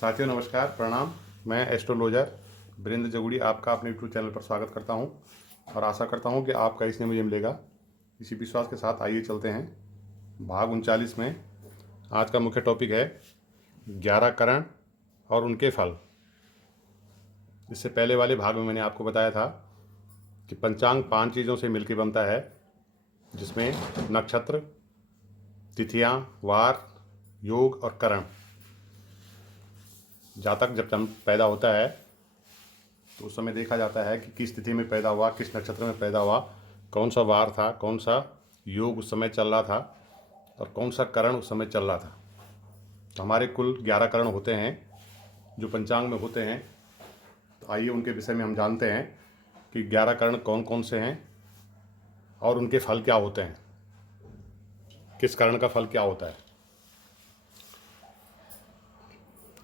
साथियों नमस्कार, प्रणाम। मैं एस्ट्रोलॉजर वीरेंद्र जगुड़ी आपका अपने यूट्यूब चैनल पर स्वागत करता हूं और आशा करता हूं कि आपका इसने मुझे मिलेगा। इसी विश्वास के साथ आइए चलते हैं भाग 39 में। आज का मुख्य टॉपिक है 11 करण और उनके फल। इससे पहले वाले भाग में मैंने आपको बताया था कि पंचांग 5 चीज़ों से मिलकर बनता है, जिसमें नक्षत्र, तिथियां, वार, योग और करण। जातक जब जन्म पैदा होता है तो उस समय देखा जाता है कि किस तिथि में पैदा हुआ, किस नक्षत्र में पैदा हुआ, कौन सा वार था, कौन सा योग उस समय चल रहा था और कौन सा करण उस समय चल रहा था। तो हमारे कुल 11 करण होते हैं जो पंचांग में होते हैं। तो आइए उनके विषय में हम जानते हैं कि 11 करण कौन कौन से हैं और उनके फल क्या होते हैं, किस करण का फल क्या होता है।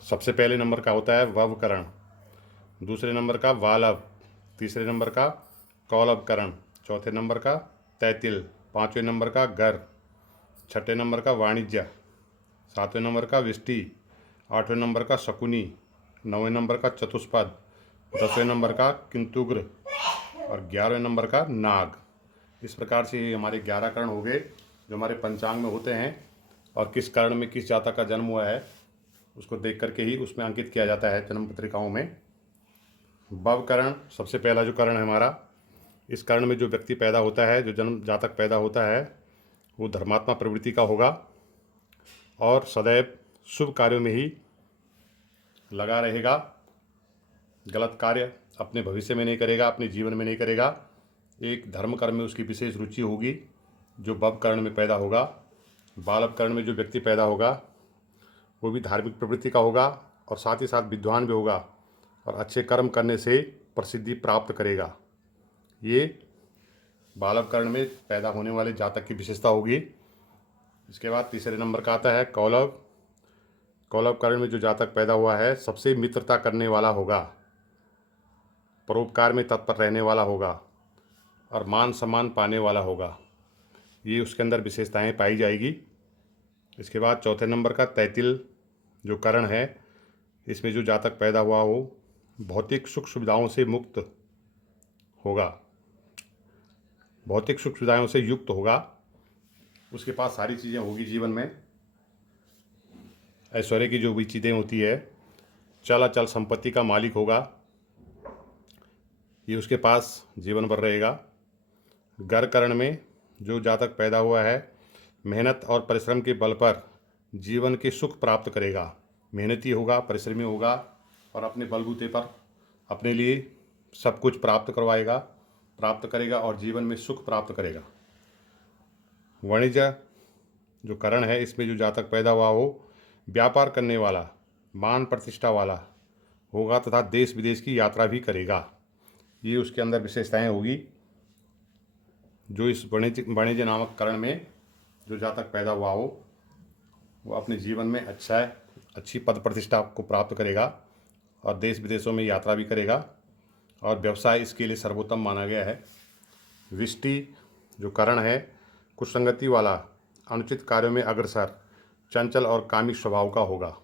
सबसे पहले नंबर का होता है वव करण, दूसरे नंबर का वालव, तीसरे नंबर का कौलव करण, चौथे नंबर का तैतिल, पाँचवें नंबर का गर, छठे नंबर का वाणिज्य, सातवें नंबर का विष्टि, आठवें नंबर का शकुनी, नौवें नंबर का चतुष्पद, 10वें नंबर का किंतुग्र और 11वें नंबर का नाग। इस प्रकार से ये हमारे 11 करण हो गए जो हमारे पंचांग में होते हैं और किस करण में किस जातक का जन्म हुआ है उसको देख करके ही उसमें अंकित किया जाता है जन्म पत्रिकाओं में। भव करण सबसे पहला जो करण है हमारा, इस करण में जो व्यक्ति पैदा होता है, जो जन्म जातक पैदा होता है, वो धर्मात्मा प्रवृत्ति का होगा और सदैव शुभ कार्यों में ही लगा रहेगा। गलत कार्य अपने भविष्य में नहीं करेगा, अपने जीवन में नहीं करेगा। एक धर्म कर्म में उसकी विशेष रुचि होगी जो भव करण में पैदा होगा। बालव करण में जो व्यक्ति पैदा होगा वो भी धार्मिक प्रवृत्ति का होगा और साथ ही साथ विद्वान भी होगा और अच्छे कर्म करने से प्रसिद्धि प्राप्त करेगा। ये बालव कर्ण में पैदा होने वाले जातक की विशेषता होगी। इसके बाद तीसरे नंबर का आता है कौलव। कौलव कर्ण में जो जातक पैदा हुआ है सबसे मित्रता करने वाला होगा, परोपकार में तत्पर रहने वाला होगा और मान सम्मान पाने वाला होगा। ये उसके अंदर विशेषताएं पाई जाएगी। इसके बाद चौथे नंबर का तैतिल जो करण है, इसमें जो जातक पैदा हुआ हो भौतिक सुख सुविधाओं से मुक्त होगा, भौतिक सुख सुविधाओं से युक्त होगा। उसके पास सारी चीज़ें होगी जीवन में, ऐश्वर्य की जो भी चीज़ें होती है, चल अचल संपत्ति का मालिक होगा, ये उसके पास जीवन भर रहेगा। गर करण में जो जातक पैदा हुआ है मेहनत और परिश्रम के बल पर जीवन के सुख प्राप्त करेगा, मेहनती होगा, परिश्रमी होगा और अपने बलबूते पर अपने लिए सब कुछ प्राप्त करेगा और जीवन में सुख प्राप्त करेगा। वाणिज्य जो करण है, इसमें जो जातक पैदा हुआ हो व्यापार करने वाला, मान प्रतिष्ठा वाला होगा तथा देश विदेश की यात्रा भी करेगा। ये उसके अंदर विशेषताएं होगी जो इस वाणिज्य नामक करण में जो जातक पैदा हुआ हो वो अपने जीवन में अच्छी पद प्रतिष्ठा को प्राप्त करेगा और देश विदेशों में यात्रा भी करेगा और व्यवसाय इसके लिए सर्वोत्तम माना गया है। विष्टि जो करण है कुसंगति वाला, अनुचित कार्यों में अग्रसर, चंचल और कामिक स्वभाव का होगा।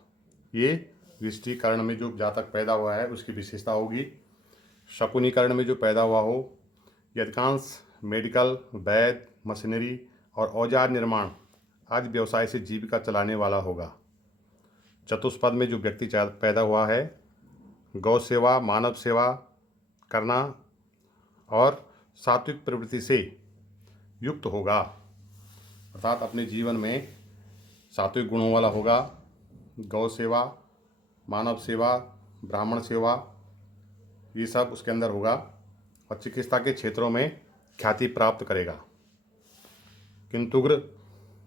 ये विष्टि करण में जो जातक पैदा हुआ है उसकी विशेषता होगी। शकुनी करण में जो पैदा हुआ हो ये अधिकांश मेडिकल, वैद, मशीनरी और औजार निर्माण आदि व्यवसाय से जीविका चलाने वाला होगा। चतुष्पद में जो व्यक्ति पैदा हुआ है गौ सेवा, मानव सेवा करना और सात्विक प्रवृत्ति से युक्त होगा, अर्थात अपने जीवन में सात्विक गुणों वाला होगा। गौ सेवा, मानव सेवा, ब्राह्मण सेवा ये सब उसके अंदर होगा और चिकित्सा के क्षेत्रों में ख्याति प्राप्त करेगा। किंतुग्र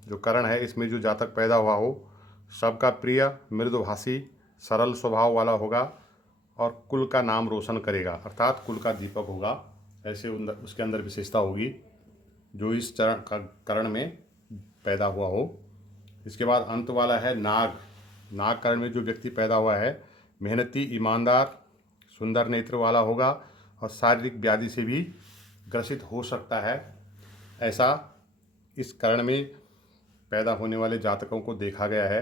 जो करण है, इसमें जो जातक पैदा हुआ हो सबका प्रिय, मृदुभाषी, सरल स्वभाव वाला होगा और कुल का नाम रोशन करेगा, अर्थात कुल का दीपक होगा। ऐसे उसके अंदर विशेषता होगी जो इस करण में पैदा हुआ हो। इसके बाद अंत वाला है नाग। नाग करण में जो व्यक्ति पैदा हुआ है मेहनती, ईमानदार, सुंदर नेत्र वाला होगा और शारीरिक व्याधि से भी ग्रसित हो सकता है। ऐसा इस करण में पैदा होने वाले जातकों को देखा गया है।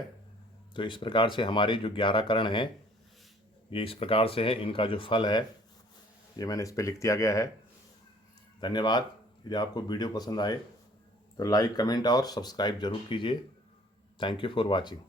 तो इस प्रकार से हमारे जो 11 करण हैं ये इस प्रकार से है, इनका जो फल है ये मैंने इस पे लिख दिया गया है। धन्यवाद। यदि आपको वीडियो पसंद आए तो लाइक, कमेंट और सब्सक्राइब जरूर कीजिए। Thank you for watching.